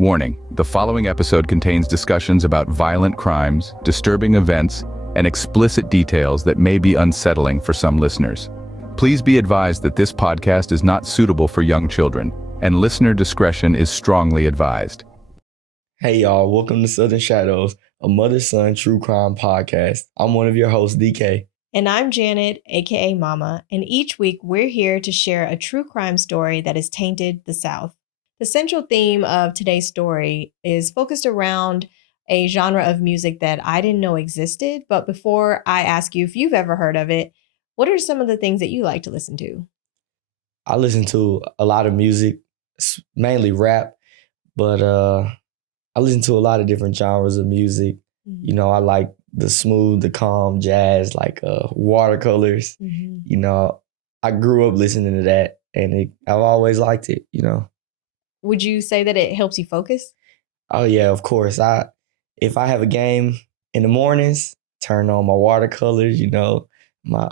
Warning, the following episode contains discussions about violent crimes, disturbing events, and explicit details that may be unsettling for some listeners. Please be advised that this podcast is not suitable for young children, and listener discretion is strongly advised. Hey y'all, welcome to Southern Shadows, a mother-son true crime podcast. I'm one of your hosts, DK. And I'm Janet, aka Mama, and each week we're here to share a true crime story that has tainted the South. The central theme of today's story is focused around a genre of music that I didn't know existed, but before I ask you if you've ever heard of it, what are some of the things that you like to listen to? I listen to a lot of music, mainly rap, but I listen to a lot of different genres of music. Mm-hmm. You know, I like the smooth, the calm jazz, like watercolors. Mm-hmm. You know, I grew up listening to that, and I've always liked it, you know. Would you say that it helps you focus? Oh yeah, of course. If I have a game in the mornings, turn on my watercolors, you know, my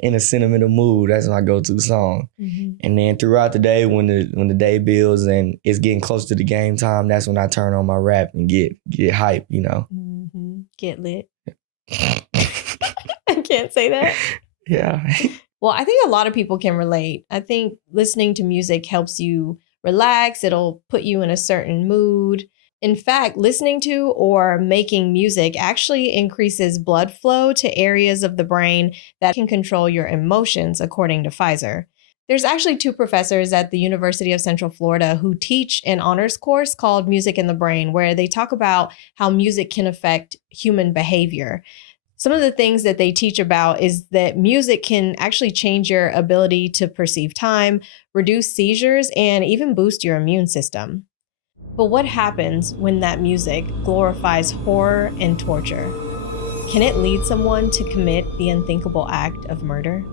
in a sentimental mood, that's my go-to song. Mm-hmm. And then throughout the day, when the day builds and it's getting close to the game time, that's when I turn on my rap and get hype, you know. Mm-hmm. Get lit. I can't say that. Yeah. Well, I think a lot of people can relate. I think listening to music helps you relax. It'll put you in a certain mood. In fact, listening to or making music actually increases blood flow to areas of the brain that can control your emotions, according to Pfizer. There's actually two professors at the University of Central Florida who teach an honors course called Music in the Brain, where they talk about how music can affect human behavior. Some of the things that they teach about is that music can actually change your ability to perceive time, reduce seizures, and even boost your immune system. But what happens when that music glorifies horror and torture? Can it lead someone to commit the unthinkable act of murder?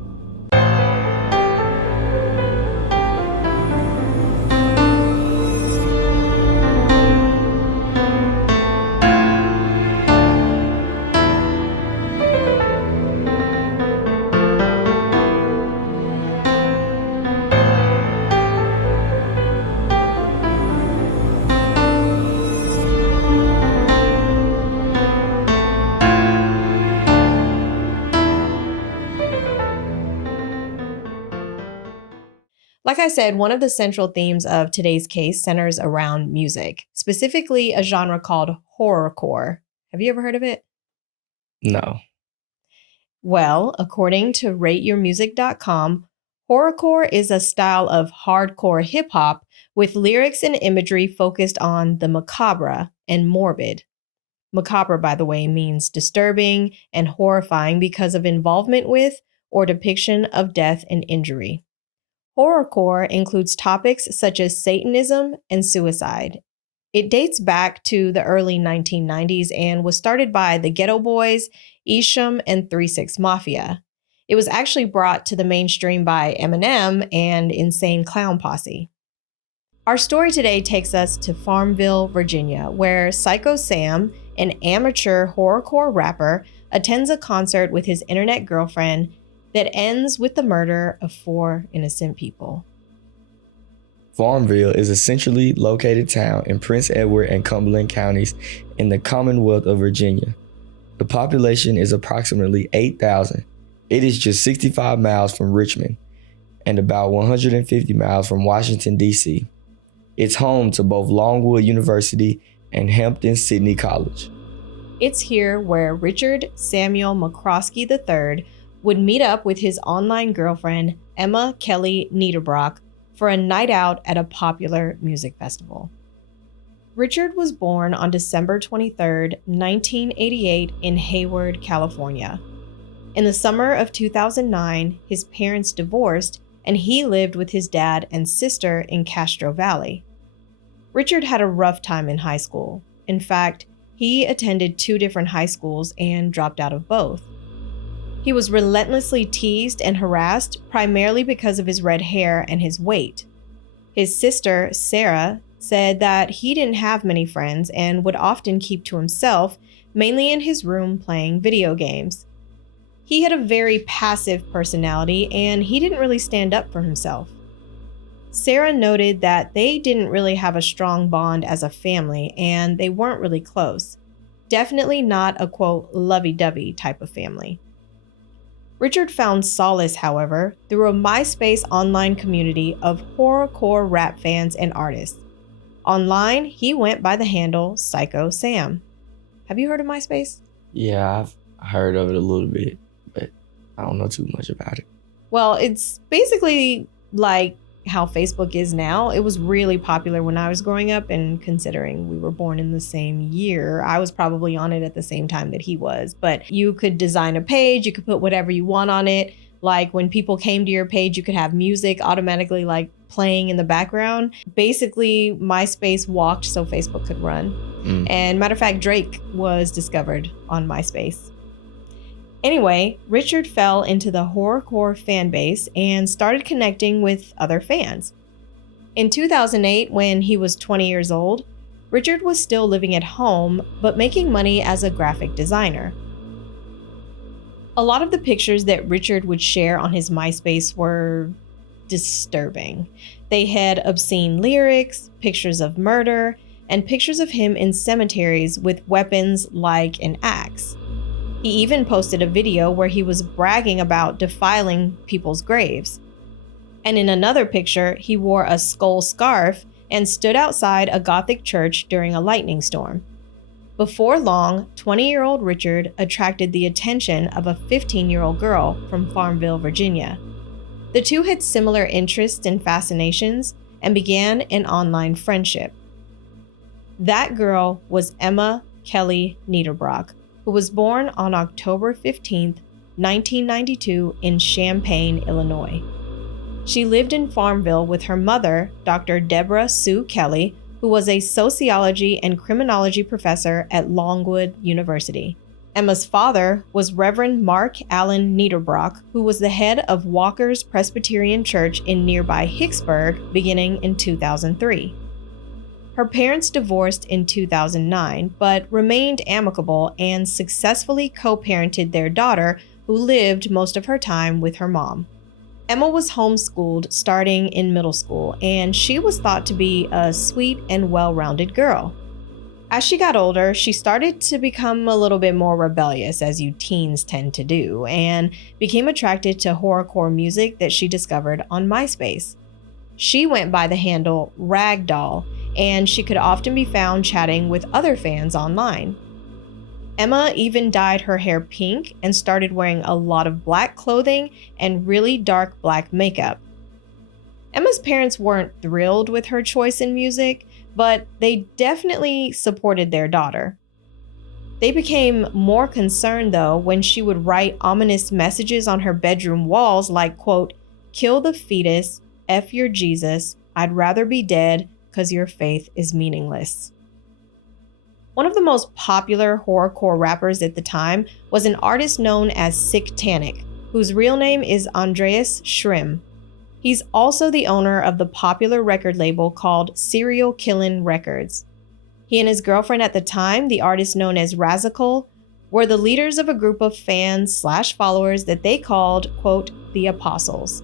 Like I said, one of the central themes of today's case centers around music, specifically a genre called horrorcore. Have you ever heard of it? No. Well, according to rateyourmusic.com, horrorcore is a style of hardcore hip-hop with lyrics and imagery focused on the macabre and morbid. Macabre, by the way, means disturbing and horrifying because of involvement with or depiction of death and injury. Horrorcore includes topics such as Satanism and suicide. It dates back to the early 1990s and was started by the Ghetto Boys, Isham, and 3 6 Mafia. It was actually brought to the mainstream by Eminem and Insane Clown Posse. Our story today takes us to Farmville, Virginia, where Syko Sam, an amateur horrorcore rapper, attends a concert with his internet girlfriend that ends with the murder of 4 innocent people. Farmville is a centrally located town in Prince Edward and Cumberland counties in the Commonwealth of Virginia. The population is approximately 8,000. It is just 65 miles from Richmond and about 150 miles from Washington, D.C. It's home to both Longwood University and Hampton-Sydney College. It's here where Richard Samuel McCroskey III would meet up with his online girlfriend, Emma Kelly Niederbrock, for a night out at a popular music festival. Richard was born on December 23, 1988 in Hayward, California. In the summer of 2009, his parents divorced and he lived with his dad and sister in Castro Valley. Richard had a rough time in high school. In fact, he attended 2 different high schools and dropped out of both. He was relentlessly teased and harassed primarily because of his red hair and his weight. His sister, Sarah, said that he didn't have many friends and would often keep to himself, mainly in his room playing video games. He had a very passive personality and he didn't really stand up for himself. Sarah noted that they didn't really have a strong bond as a family and they weren't really close. Definitely not a quote, lovey-dovey type of family. Richard found solace, however, through a MySpace online community of horrorcore rap fans and artists. Online, he went by the handle Syko Sam. Have you heard of MySpace? Yeah, I've heard of it a little bit, but I don't know too much about it. Well, it's basically like how Facebook is now. It was really popular when I was growing up, and considering we were born in the same year, I was probably on it at the same time that he was. But you could design a page, you could put whatever you want on it. Like when people came to your page, you could have music automatically like playing in the background. Basically, MySpace walked so Facebook could run. And matter of fact, Drake was discovered on MySpace. Anyway, Richard fell into the horrorcore fan base and started connecting with other fans. In 2008, when he was 20 years old, Richard was still living at home, but making money as a graphic designer. A lot of the pictures that Richard would share on his MySpace were disturbing. They had obscene lyrics, pictures of murder, and pictures of him in cemeteries with weapons like an axe. He even posted a video where he was bragging about defiling people's graves. And in another picture, he wore a skull scarf and stood outside a Gothic church during a lightning storm. Before long, 20-year-old Richard attracted the attention of a 15-year-old girl from Farmville, Virginia. The two had similar interests and fascinations and began an online friendship. That girl was Emma Kelly Niederbrock, who was born on October 15, 1992 in Champaign, Illinois. She lived in Farmville with her mother, Dr. Deborah Sue Kelly, who was a sociology and criminology professor at Longwood University. Emma's father was Reverend Mark Allen Niederbrock, who was the head of Walker's Presbyterian Church in nearby Hicksburg beginning in 2003. Her parents divorced in 2009, but remained amicable and successfully co-parented their daughter, who lived most of her time with her mom. Emma was homeschooled starting in middle school, and she was thought to be a sweet and well-rounded girl. As she got older, she started to become a little bit more rebellious, as you teens tend to do, and became attracted to horrorcore music that she discovered on MySpace. She went by the handle Ragdoll, and she could often be found chatting with other fans online. Emma even dyed her hair pink and started wearing a lot of black clothing and really dark black makeup. Emma's parents weren't thrilled with her choice in music, but they definitely supported their daughter. They became more concerned, though, when she would write ominous messages on her bedroom walls like, quote, "Kill the fetus, F your Jesus, I'd rather be dead, 'cause your faith is meaningless." One of the most popular horrorcore rappers at the time was an artist known as Syko, whose real name is Andreas Schrimm. He's also the owner of the popular record label called Serial Killin' Records. He and his girlfriend at the time, the artist known as Razical, were the leaders of a group of fans/followers that they called, quote, the Apostles.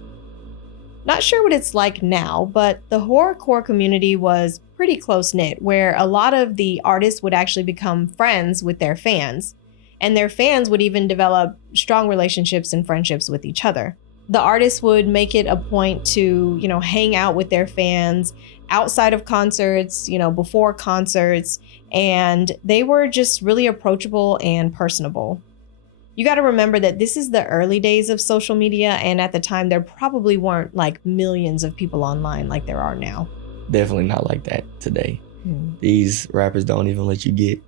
Not sure what it's like now, but the horrorcore community was pretty close-knit, where a lot of the artists would actually become friends with their fans, and their fans would even develop strong relationships and friendships with each other. The artists would make it a point to, hang out with their fans outside of concerts, before concerts, and they were just really approachable and personable. You got to remember that this is the early days of social media, and at the time there probably weren't like millions of people online like there are now. Definitely not like that today. These rappers don't even let you get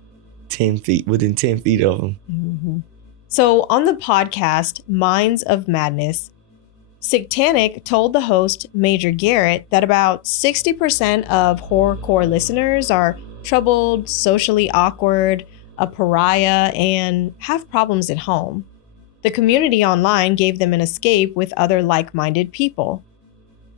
10 feet, within 10 feet of them. Mm-hmm. So on the podcast, Minds of Madness, Syko told the host, Major Garrett, that about 60% of horrorcore listeners are troubled, socially awkward, a pariah, and have problems at home. The community online gave them an escape with other like-minded people.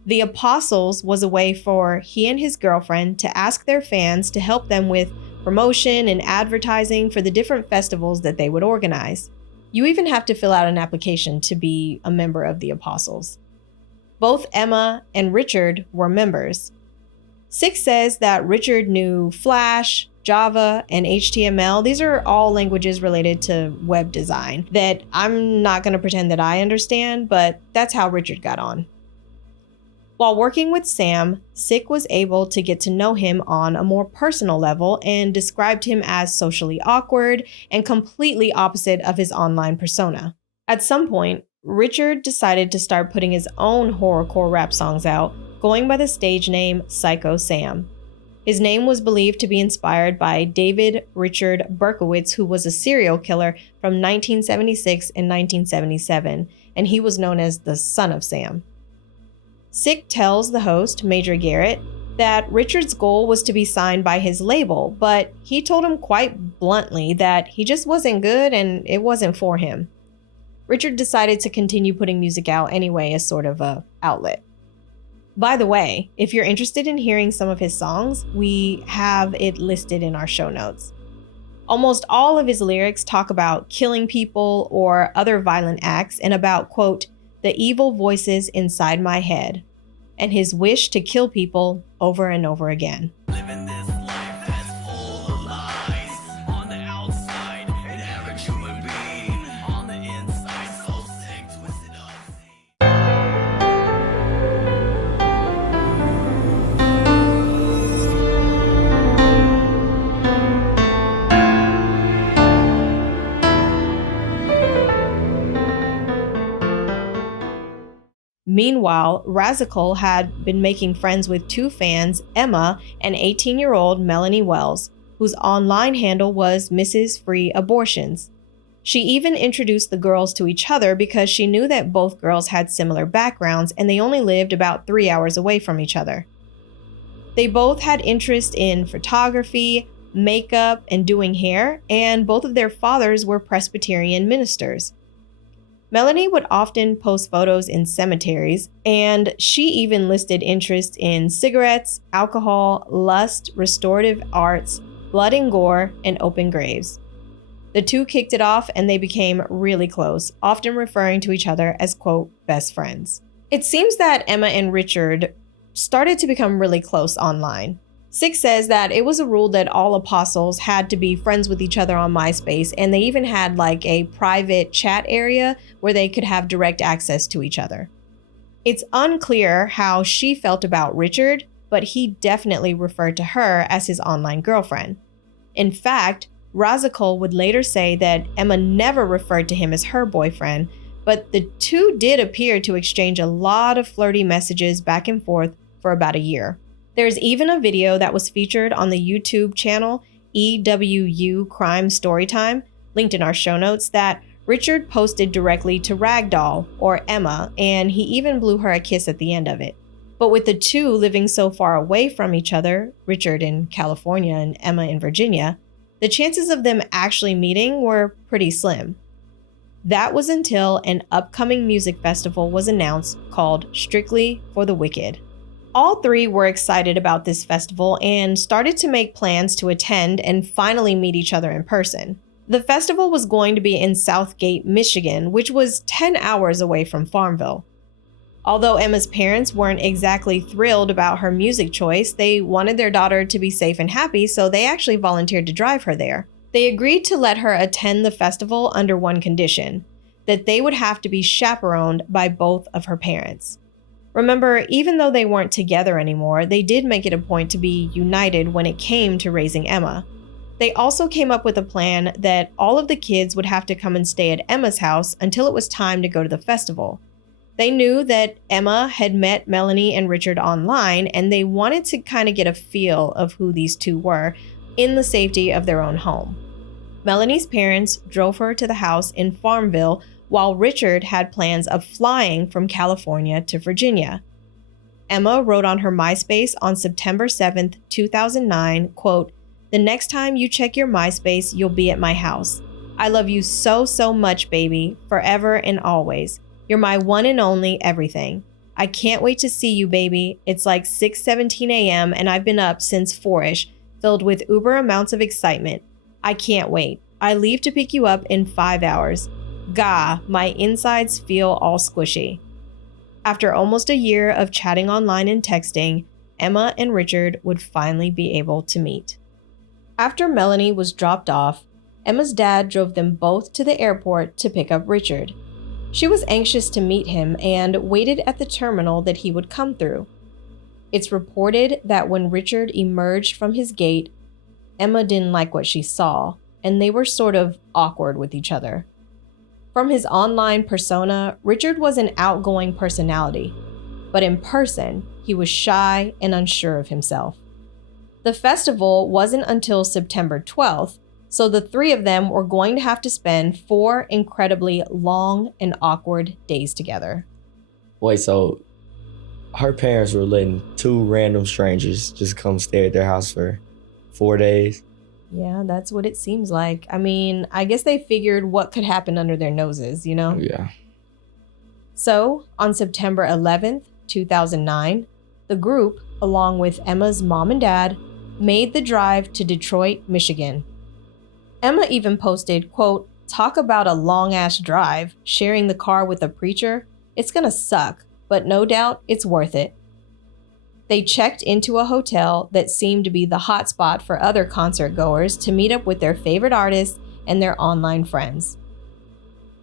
The Apostles was a way for he and his girlfriend to ask their fans to help them with promotion and advertising for the different festivals that they would organize. You even have to fill out an application to be a member of the Apostles. Both Emma and Richard were members. Syko says that Richard knew Flash, Java, and HTML. These are all languages related to web design that I'm not going to pretend that I understand, but that's how Richard got on. While working with Sam, Syko was able to get to know him on a more personal level and described him as socially awkward and completely opposite of his online persona. At some point, Richard decided to start putting his own horrorcore rap songs out, going by the stage name Syko Sam. His name was believed to be inspired by David Richard Berkowitz, who was a serial killer from 1976 and 1977, and he was known as the Son of Sam. Syko tells the host, Major Garrett, that Richard's goal was to be signed by his label, but he told him quite bluntly that he just wasn't good and it wasn't for him. Richard decided to continue putting music out anyway as sort of a outlet. By the way, if you're interested in hearing some of his songs, we have it listed in our show notes. Almost all of his lyrics talk about killing people or other violent acts and about, quote, the evil voices inside my head, and his wish to kill people over and over again. Living this life that's full of lies. On the outside, an average human being. On the inside, so sick, twisted, obscene. Meanwhile, Razikal had been making friends with two fans, Emma and 18-year-old Melanie Wells, whose online handle was Mrs. Free Abortions. She even introduced the girls to each other because she knew that both girls had similar backgrounds and they only lived about 3 hours away from each other. They both had interest in photography, makeup, and doing hair, and both of their fathers were Presbyterian ministers. Melanie would often post photos in cemeteries, and she even listed interest in cigarettes, alcohol, lust, restorative arts, blood and gore, and open graves. The two kicked it off and they became really close, often referring to each other as, quote, best friends. It seems that Emma and Richard started to become really close online. Syko says that it was a rule that all apostles had to be friends with each other on MySpace, and they even had like a private chat area where they could have direct access to each other. It's unclear how she felt about Richard, but he definitely referred to her as his online girlfriend. In fact, Razikal would later say that Emma never referred to him as her boyfriend, but the two did appear to exchange a lot of flirty messages back and forth for about a year. There's even a video that was featured on the YouTube channel EWU Crime Storytime, linked in our show notes, that Richard posted directly to Ragdoll, or Emma, and he even blew her a kiss at the end of it. But with the two living so far away from each other, Richard in California and Emma in Virginia, the chances of them actually meeting were pretty slim. That was until an upcoming music festival was announced called Strictly for the Wicked. All three were excited about this festival and started to make plans to attend and finally meet each other in person. The festival was going to be in Southgate, Michigan, which was 10 hours away from Farmville. Although Emma's parents weren't exactly thrilled about her music choice, they wanted their daughter to be safe and happy, so they actually volunteered to drive her there. They agreed to let her attend the festival under one condition, that they would have to be chaperoned by both of her parents. Remember, even though they weren't together anymore, they did make it a point to be united when it came to raising Emma. They also came up with a plan that all of the kids would have to come and stay at Emma's house until it was time to go to the festival. They knew that Emma had met Melanie and Richard online, and they wanted to kind of get a feel of who these two were in the safety of their own home. Melanie's parents drove her to the house in Farmville, while Richard had plans of flying from California to Virginia. Emma wrote on her MySpace on September 7th, 2009, quote, "The next time you check your MySpace, you'll be at my house. I love you so, so much, baby, forever and always. You're my one and only everything. I can't wait to see you, baby. It's like 6:17 a.m. and I've been up since 4-ish, filled with uber amounts of excitement. I can't wait. I leave to pick you up in 5 hours. Gah, my insides feel all squishy. After almost a year of chatting online and texting, Emma and Richard would finally be able to meet. After Melanie was dropped off, Emma's dad drove them both to the airport to pick up Richard. She was anxious to meet him and waited at the terminal that he would come through. It's reported that when Richard emerged from his gate, Emma didn't like what she saw, and they were sort of awkward with each other. From his online persona, Richard was an outgoing personality, but in person, he was shy and unsure of himself. The festival wasn't until September 12th, so the three of them were going to have to spend 4 incredibly long and awkward days together. Wait, so her parents were letting 2 random strangers just come stay at their house for 4 days? Yeah, that's what it seems like. I mean, I guess they figured what could happen under their noses, you know? Yeah. So, on September 11th, 2009, the group, along with Emma's mom and dad, made the drive to Detroit, Michigan. Emma even posted, quote, "Talk about a long-ass drive, sharing the car with a preacher. It's gonna suck, but no doubt it's worth it." They checked into a hotel that seemed to be the hotspot for other concert goers to meet up with their favorite artists and their online friends.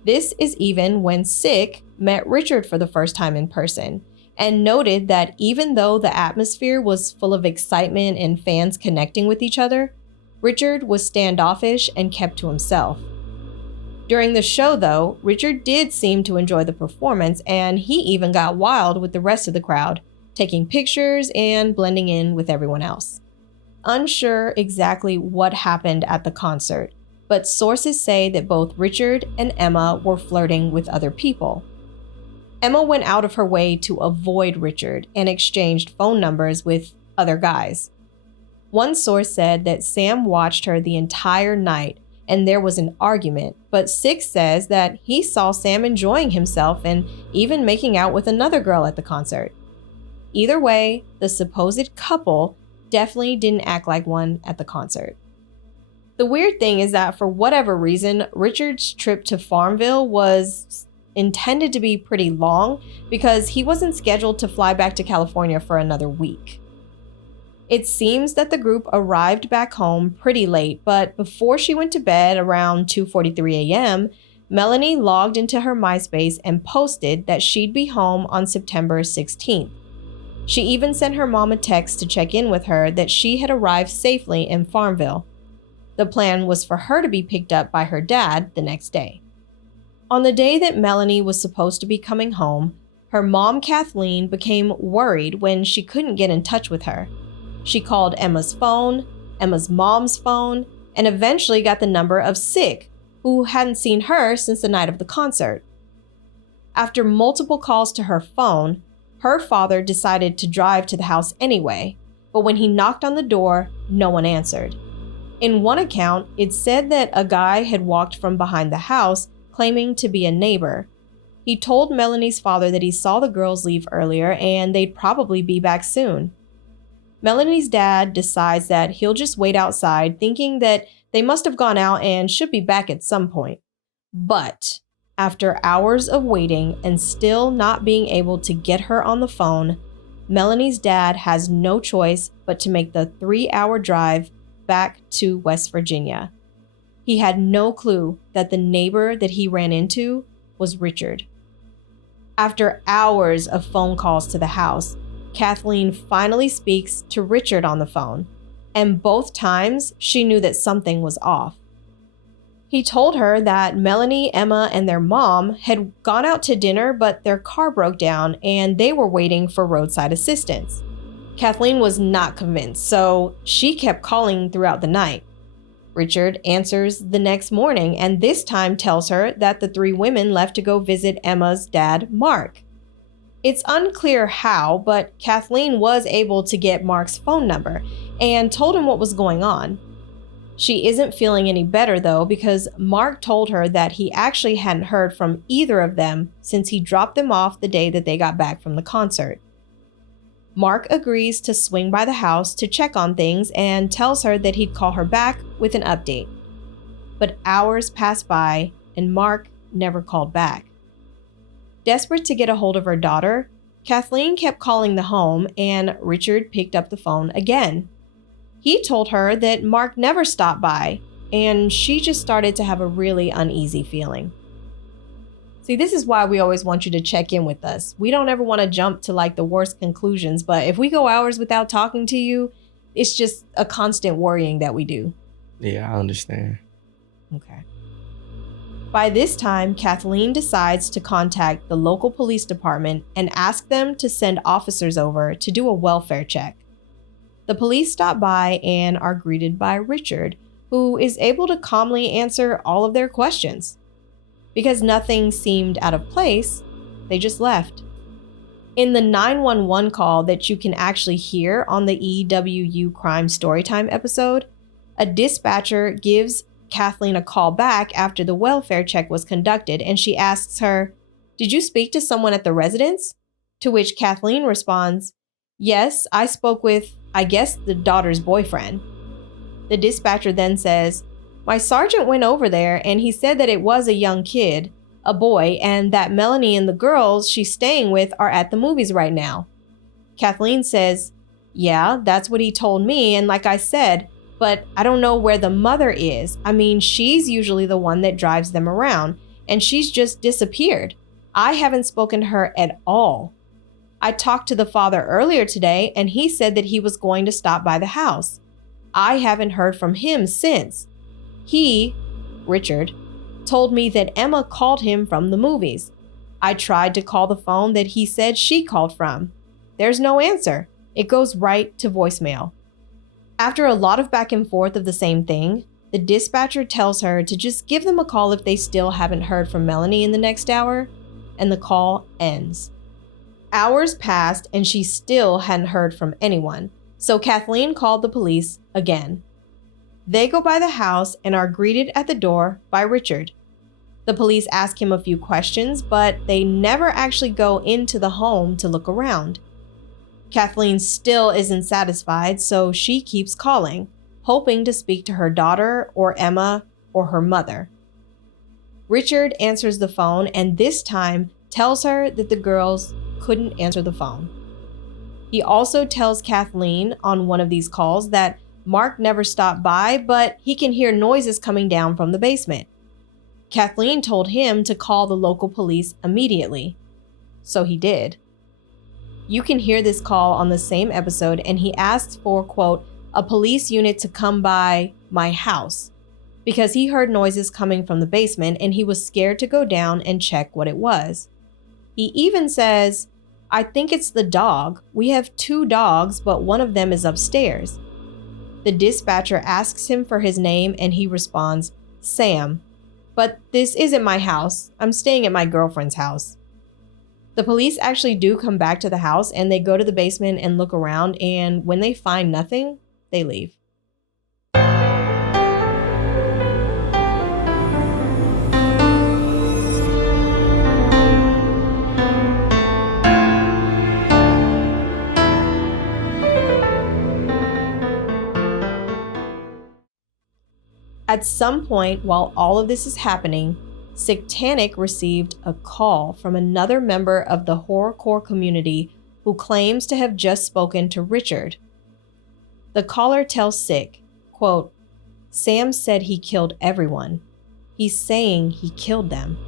This is even when Syk met Richard for the first time in person and noted that even though the atmosphere was full of excitement and fans connecting with each other, Richard was standoffish and kept to himself. During the show, though, Richard did seem to enjoy the performance, and he even got wild with the rest of the crowd, taking pictures and blending in with everyone else. Unsure exactly what happened at the concert, but sources say that both Richard and Emma were flirting with other people. Emma went out of her way to avoid Richard and exchanged phone numbers with other guys. One source said that Sam watched her the entire night and there was an argument, but Syk says that he saw Sam enjoying himself and even making out with another girl at the concert. Either way, the supposed couple definitely didn't act like one at the concert. The weird thing is that for whatever reason, Richard's trip to Farmville was intended to be pretty long because he wasn't scheduled to fly back to California for another week. It seems that the group arrived back home pretty late, but before she went to bed around 2:43 a.m., Melanie logged into her MySpace and posted that she'd be home on September 16th. She even sent her mom a text to check in with her that she had arrived safely in Farmville. The plan was for her to be picked up by her dad the next day. On the day that Melanie was supposed to be coming home, her mom, Kathleen, became worried when she couldn't get in touch with her. She called Emma's phone, Emma's mom's phone, and eventually got the number of Syk, who hadn't seen her since the night of the concert. After multiple calls to her phone, her father decided to drive to the house anyway, but when he knocked on the door, no one answered. In one account, it said that a guy had walked from behind the house claiming to be a neighbor. He told Melanie's father that he saw the girls leave earlier and they'd probably be back soon. Melanie's dad decides that he'll just wait outside, thinking that they must have gone out and should be back at some point. But after hours of waiting and still not being able to get her on the phone, Melanie's dad has no choice but to make the 3-hour drive back to West Virginia. He had no clue that the neighbor that he ran into was Richard. After hours of phone calls to the house, Kathleen finally speaks to Richard on the phone, and both times she knew that something was off. He told her that Melanie, Emma, and their mom had gone out to dinner, but their car broke down and they were waiting for roadside assistance. Kathleen was not convinced, so she kept calling throughout the night. Richard answers the next morning and this time tells her that the 3 women left to go visit Emma's dad, Mark. It's unclear how, but Kathleen was able to get Mark's phone number and told him what was going on. She isn't feeling any better though because Mark told her that he actually hadn't heard from either of them since he dropped them off the day that they got back from the concert. Mark agrees to swing by the house to check on things and tells her that he'd call her back with an update. But hours pass by and Mark never called back. Desperate to get a hold of her daughter, Kathleen kept calling the home, and Richard picked up the phone again. He told her that Mark never stopped by, and she just started to have a really uneasy feeling. See, this is why we always want you to check in with us. We don't ever want to jump to like the worst conclusions, but if we go hours without talking to you, it's just a constant worrying that we do. Yeah, I understand. Okay. By this time, Kathleen decides to contact the local police department and ask them to send officers over to do a welfare check. The police stop by and are greeted by Richard, who is able to calmly answer all of their questions. Because nothing seemed out of place, they just left. In the 911 call that you can actually hear on the EWU Crime Storytime episode, a dispatcher gives Kathleen a call back after the welfare check was conducted, and she asks her, "Did you speak to someone at the residence?" To which Kathleen responds, "Yes, I spoke with, I guess, the daughter's boyfriend." The dispatcher then says, "My sergeant went over there and he said that it was a young kid, a boy, and that Melanie and the girls she's staying with are at the movies right now." Kathleen says, "Yeah, that's what he told me, and like I said, but I don't know where the mother is. I mean, she's usually the one that drives them around, and she's just disappeared. I haven't spoken to her at all. I talked to the father earlier today, and he said that he was going to stop by the house. I haven't heard from him since. He, Richard, told me that Emma called him from the movies. I tried to call the phone that he said she called from. There's no answer. It goes right to voicemail." After a lot of back and forth of the same thing, the dispatcher tells her to just give them a call if they still haven't heard from Melanie in the next hour, and the call ends. Hours passed and she still hadn't heard from anyone, so Kathleen called the police again. They go by the house and are greeted at the door by Richard. The police ask him a few questions, but they never actually go into the home to look around. Kathleen still isn't satisfied, so she keeps calling, hoping to speak to her daughter or Emma or her mother. Richard answers the phone and this time tells her that the girls couldn't answer the phone. He also tells Kathleen on one of these calls that Mark never stopped by, but he can hear noises coming down from the basement. Kathleen told him to call the local police immediately, so he did. You can hear this call on the same episode, and he asks for, quote, "a police unit to come by my house," because he heard noises coming from the basement and he was scared to go down and check what it was. He even says, "I think it's the dog. We have 2 dogs, but one of them is upstairs." The dispatcher asks him for his name and he responds, "Sam. But this isn't my house. I'm staying at my girlfriend's house." The police actually do come back to the house and they go to the basement and look around, and when they find nothing, they leave. At some point while all of this is happening, Satanic received a call from another member of the Horrorcore community who claims to have just spoken to Richard. The caller tells Syk, quote, "Sam said he killed everyone. He's saying he killed them."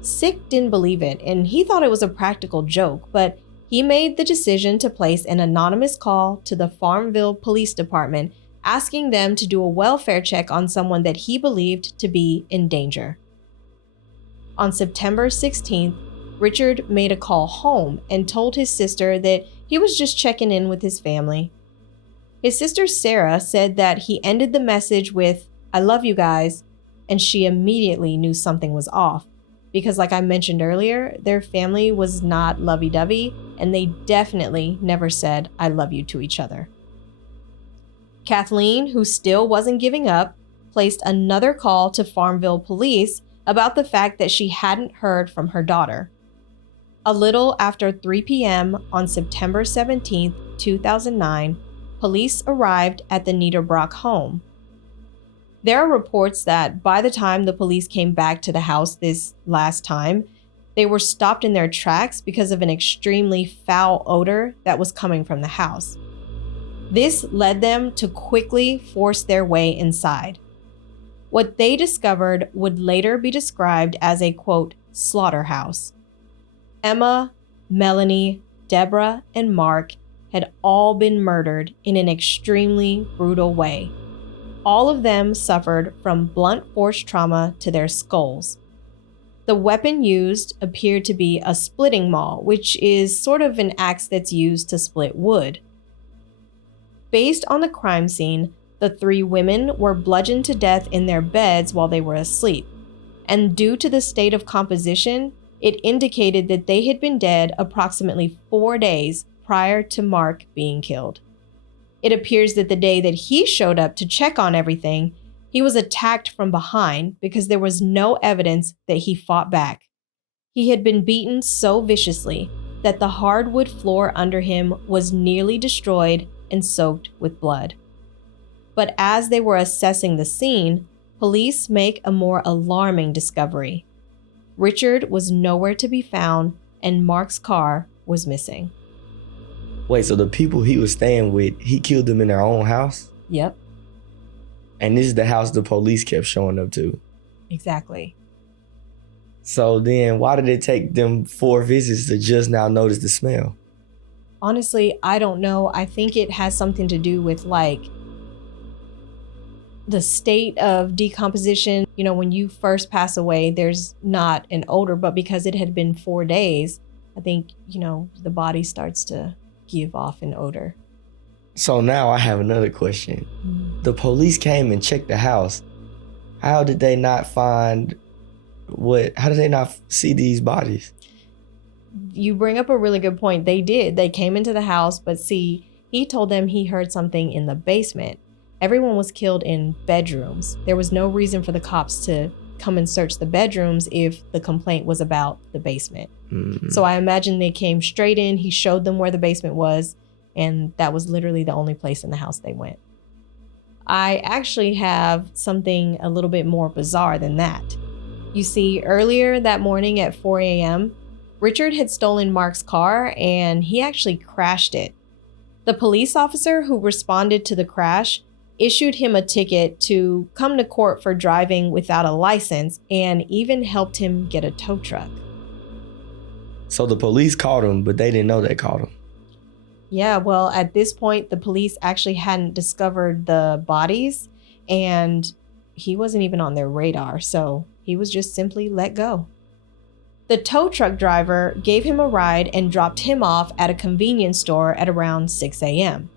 Syk didn't believe it, and he thought it was a practical joke, but he made the decision to place an anonymous call to the Farmville Police Department asking them to do a welfare check on someone that he believed to be in danger. On September 16th, Richard made a call home and told his sister that he was just checking in with his family. His sister Sarah said that he ended the message with, "I love you guys," and she immediately knew something was off because, like I mentioned earlier, their family was not lovey-dovey and they definitely never said "I love you" to each other. Kathleen, who still wasn't giving up, placed another call to Farmville police about the fact that she hadn't heard from her daughter. A little after 3 p.m. on September 17, 2009, police arrived at the Niederbrock home. There are reports that by the time the police came back to the house this last time, They were stopped in their tracks because of an extremely foul odor that was coming from the house. This led them to quickly force their way inside. What they discovered would later be described as a, quote, slaughterhouse. Emma, Melanie, Deborah, and Mark had all been murdered in an extremely brutal way. All of them suffered from blunt force trauma to their skulls. The weapon used appeared to be a splitting maul, which is sort of an axe that's used to split wood. Based on the crime scene, the 3 women were bludgeoned to death in their beds while they were asleep, and due to the state of composition, it indicated that they had been dead approximately 4 days prior to Mark being killed. It appears that the day that he showed up to check on everything, he was attacked from behind because there was no evidence that he fought back. He had been beaten so viciously that the hardwood floor under him was nearly destroyed and soaked with blood. But as they were assessing the scene, police make a more alarming discovery. Richard was nowhere to be found, and Mark's car was missing. Wait, so the people he was staying with, he killed them in their own house? Yep, And this is the house the police kept showing up to. exactly. So then why did it take them 4 visits to just now notice the smell? Honestly, I don't know. I think it has something to do with like the state of decomposition. You know, when you first pass away, there's not an odor, but because it had been 4 days, I think, you know, the body starts to give off an odor. So now I have another question. The police came and checked the house. How did they not find how did they not see these bodies? You bring up a really good point. They did. They came into the house, but see, he told them he heard something in the basement. Everyone was killed in bedrooms. There was no reason for the cops to come and search the bedrooms if the complaint was about the basement. So I imagine they came straight in. He showed them where the basement was, and that was literally the only place in the house they went. I actually have something a little bit more bizarre than that. You see, earlier that morning at 4 a.m., Richard had stolen Mark's car and he actually crashed it. The police officer who responded to the crash issued him a ticket to come to court for driving without a license and even helped him get a tow truck. So the police caught him, but they didn't know they caught him. Yeah, well, at this point, the police actually hadn't discovered the bodies and he wasn't even on their radar, so he was just simply let go. The tow truck driver gave him a ride and dropped him off at a convenience store at around 6 a.m.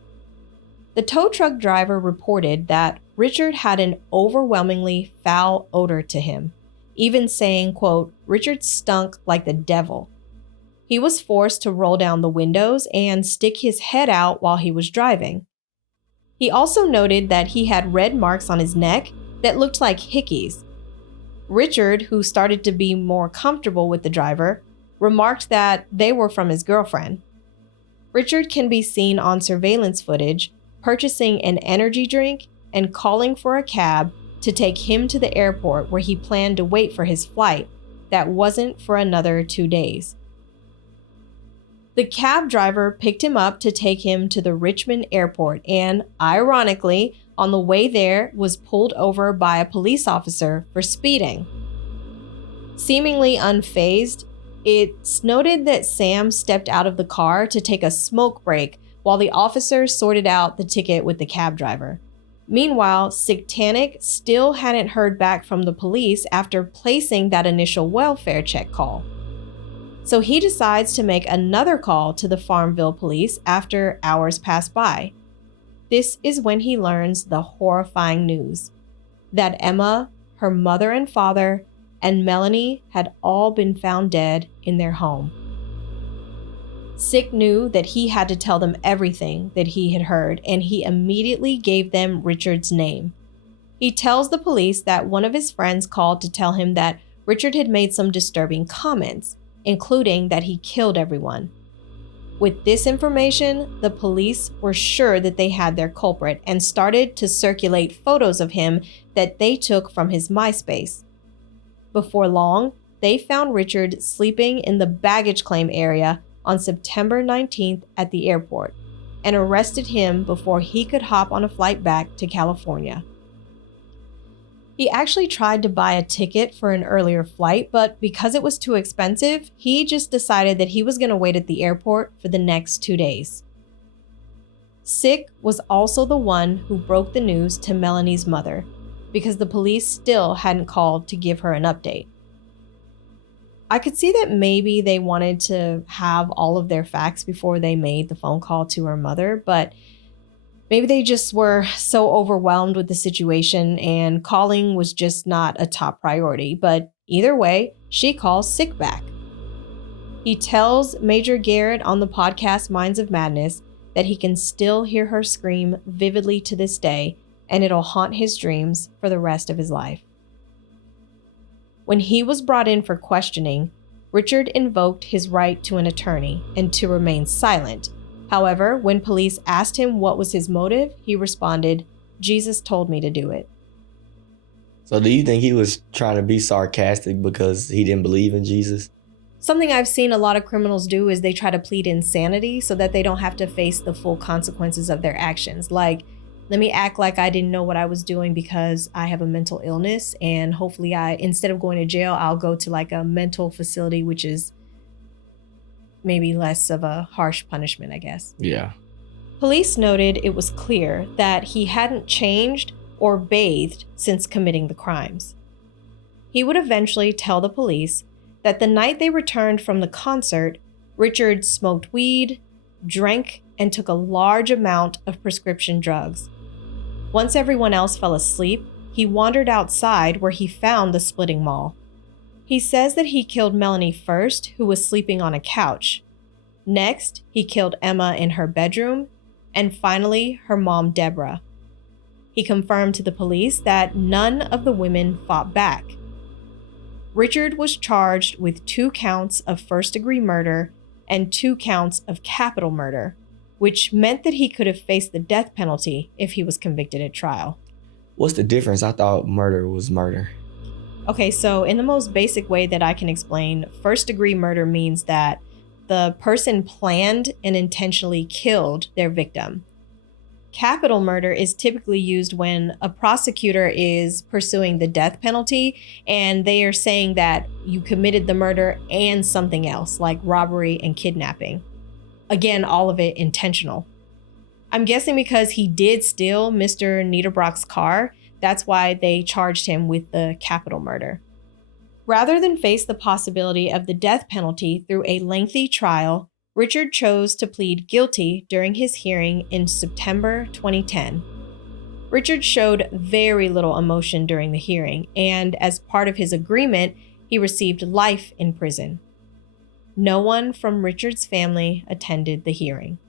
The tow truck driver reported that Richard had an overwhelmingly foul odor to him, even saying, quote, Richard stunk like the devil. He was forced to roll down the windows and stick his head out while he was driving. He also noted that he had red marks on his neck that looked like hickeys. Richard, who started to be more comfortable with the driver, remarked that they were from his girlfriend. Richard can be seen on surveillance footage purchasing an energy drink and calling for a cab to take him to the airport where he planned to wait for his flight that wasn't for another 2 days. The cab driver picked him up to take him to the Richmond airport and, ironically, on the way there was pulled over by a police officer for speeding. Seemingly unfazed, it's noted that Sam stepped out of the car to take a smoke break while the officer sorted out the ticket with the cab driver. Meanwhile, Satanic still hadn't heard back from the police after placing that initial welfare check call. So he decides to make another call to the Farmville police after hours pass by. This is when he learns the horrifying news that Emma, her mother and father, and Melanie had all been found dead in their home. Syk knew that he had to tell them everything that he had heard, and he immediately gave them Richard's name. He tells the police that one of his friends called to tell him that Richard had made some disturbing comments, including that he killed everyone. With this information, the police were sure that they had their culprit and started to circulate photos of him that they took from his MySpace. Before long, they found Richard sleeping in the baggage claim area on September 19th at the airport and arrested him before he could hop on a flight back to California. He actually tried to buy a ticket for an earlier flight, but because it was too expensive, he just decided that he was going to wait at the airport for the next 2 days. Syko was also the one who broke the news to Melanie's mother, because the police still hadn't called to give her an update. I could see that maybe they wanted to have all of their facts before they made the phone call to her mother, but maybe they just were so overwhelmed with the situation and calling was just not a top priority. But either way, she calls Syko back. He tells Major Garrett on the podcast Minds of Madness that he can still hear her scream vividly to this day, and it'll haunt his dreams for the rest of his life. When he was brought in for questioning, Richard invoked his right to an attorney and to remain silent. However, when police asked him what was his motive, he responded, "Jesus told me to do it." So do you think he was trying to be sarcastic because he didn't believe in Jesus? Something I've seen a lot of criminals do is they try to plead insanity so that they don't have to face the full consequences of their actions. Like, let me act like I didn't know what I was doing because I have a mental illness, and hopefully instead of going to jail, I'll go to like a mental facility, which is maybe less of a harsh punishment, I guess. Yeah. Police noted it was clear that he hadn't changed or bathed since committing the crimes. He would eventually tell the police that the night they returned from the concert, Richard smoked weed, drank, and took a large amount of prescription drugs. Once everyone else fell asleep, he wandered outside where he found the splitting mall. He says that he killed Melanie first, who was sleeping on a couch. Next, he killed Emma in her bedroom, and finally, her mom, Deborah. He confirmed to the police that none of the women fought back. Richard was charged with 2 counts of first-degree murder and 2 counts of capital murder, which meant that he could have faced the death penalty if he was convicted at trial. What's the difference? I thought murder was murder. Okay, so in the most basic way that I can explain, first-degree murder means that the person planned and intentionally killed their victim. Capital murder is typically used when a prosecutor is pursuing the death penalty and they are saying that you committed the murder and something else, like robbery and kidnapping. Again, all of it intentional. I'm guessing because he did steal Mr. Niederbrock's car, that's why they charged him with the capital murder. Rather than face the possibility of the death penalty through a lengthy trial, Richard chose to plead guilty during his hearing in September 2010. Richard showed very little emotion during the hearing, and as part of his agreement, he received life in prison. No one from Richard's family attended the hearing.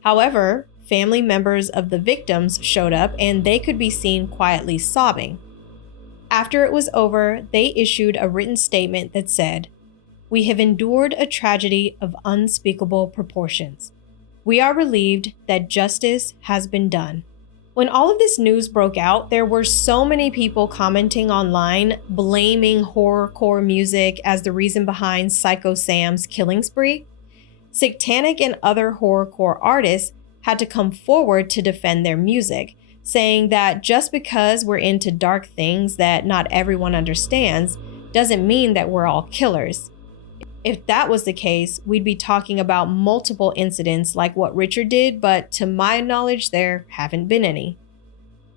However, family members of the victims showed up and they could be seen quietly sobbing. After it was over, they issued a written statement that said, "We have endured a tragedy of unspeakable proportions. We are relieved that justice has been done." When all of this news broke out, there were so many people commenting online, blaming horrorcore music as the reason behind Syko Sam's killing spree. Satanic and other horrorcore artists had to come forward to defend their music, saying that just because we're into dark things that not everyone understands doesn't mean that we're all killers. If that was the case, we'd be talking about multiple incidents like what Richard did, but to my knowledge, there haven't been any.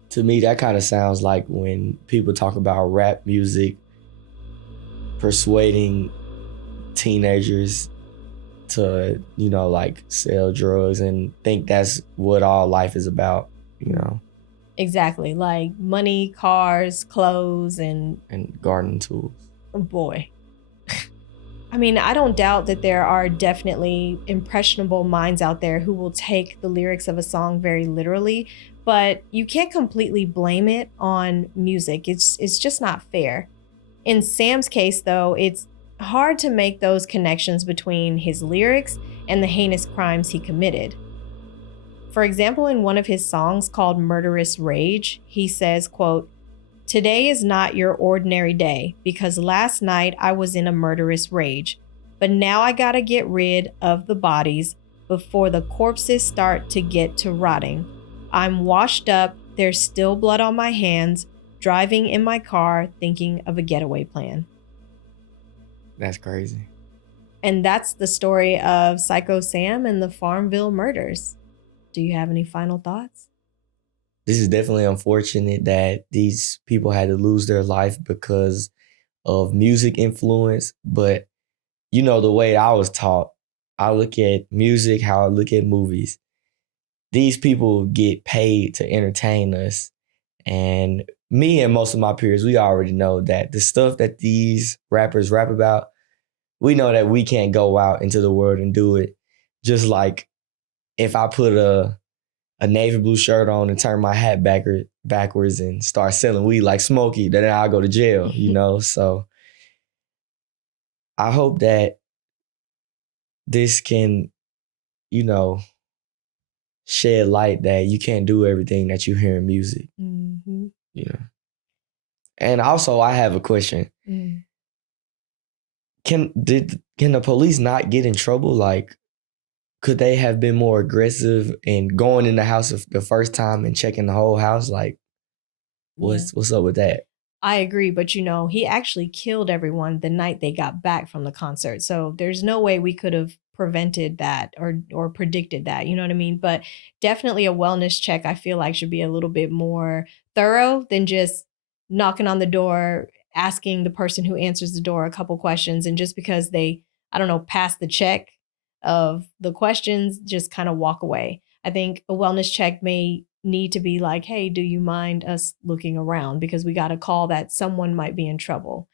To me, that kind of sounds like when people talk about rap music persuading teenagers to, like sell drugs and think that's what all life is about, Exactly, like money, cars, clothes, and gardening tools. oh boy. I mean, I don't doubt that there are definitely impressionable minds out there who will take the lyrics of a song very literally, but you can't completely blame it on music. It's just not fair. In Sam's case, though, it's hard to make those connections between his lyrics and the heinous crimes he committed. For example, in one of his songs called Murderous Rage, he says, quote, Today is not your ordinary day because last night I was in a murderous rage. But now I gotta get rid of the bodies before the corpses start to get to rotting. I'm washed up, there's still blood on my hands, driving in my car thinking of a getaway plan. That's crazy. And that's the story of Syko Sam and the Farmville murders. Do you have any final thoughts? This is definitely unfortunate that these people had to lose their life because of music influence. But you know, the way I was taught, I look at music how I look at movies. These people get paid to entertain us. And me and most of my peers, we already know that the stuff that these rappers rap about, we know that we can't go out into the world and do it. Just like if I put a navy blue shirt on and turn my hat backwards and start selling weed like Smokey, then I'll go to jail, you know? So I hope that this can, you know, shed light that you can't do everything that you hear in music, Mm-hmm. you know? And also, I have a question. Mm. Can the police not get in trouble? Like, could they have been more aggressive in going in the house the first time and checking the whole house? Like, what's up with that? I agree, but he actually killed everyone the night they got back from the concert. So there's no way we could have prevented that or predicted that, you know what I mean? But definitely a wellness check I feel like should be a little bit more thorough than just knocking on the door, asking the person who answers the door a couple questions, and just because they, I don't know, pass the check of the questions, just kind of walk away. I think a wellness check may need to be like, hey, do you mind us looking around? Because we got a call that someone might be in trouble.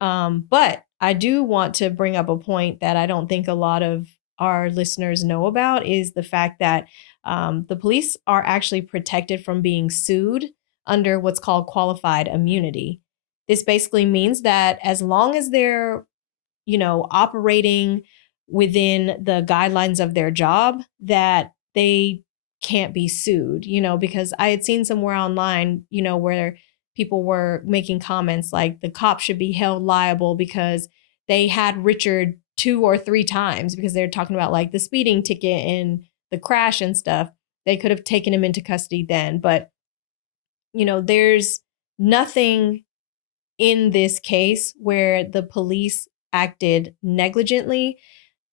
But I do want to bring up a point that I don't think a lot of our listeners know about is the fact that the police are actually protected from being sued under what's called qualified immunity. This basically means that as long as they're, operating within the guidelines of their job, that they can't be sued, because I had seen somewhere online, where people were making comments like the cops should be held liable because they had Richard 2 or 3 times, because they're talking about like the speeding ticket and the crash and stuff. They could have taken him into custody then. But, there's nothing in this case where the police acted negligently.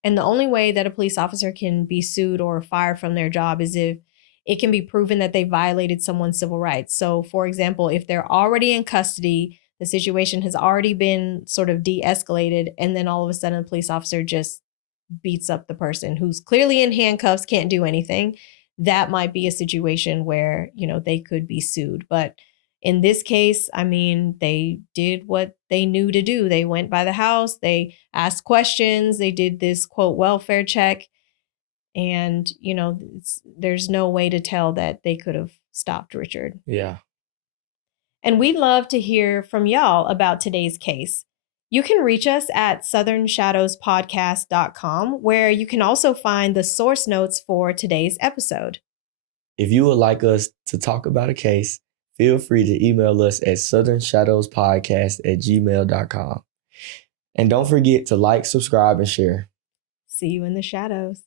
And the only way that a police officer can be sued or fired from their job is if it can be proven that they violated someone's civil rights. So, for example, if they're already in custody, the situation has already been sort of de-escalated, and then all of a sudden a police officer just beats up the person who's clearly in handcuffs, can't do anything, that might be a situation where, they could be sued. But in this case, I mean, they did what they knew to do. They went by the house, they asked questions, they did this quote welfare check. And, there's no way to tell that they could have stopped Richard. Yeah. And we'd love to hear from y'all about today's case. You can reach us at southernshadowspodcast.com, where you can also find the source notes for today's episode. If you would like us to talk about a case, feel free to email us at southernshadowspodcast@gmail.com. And don't forget to like, subscribe, and share. See you in the shadows.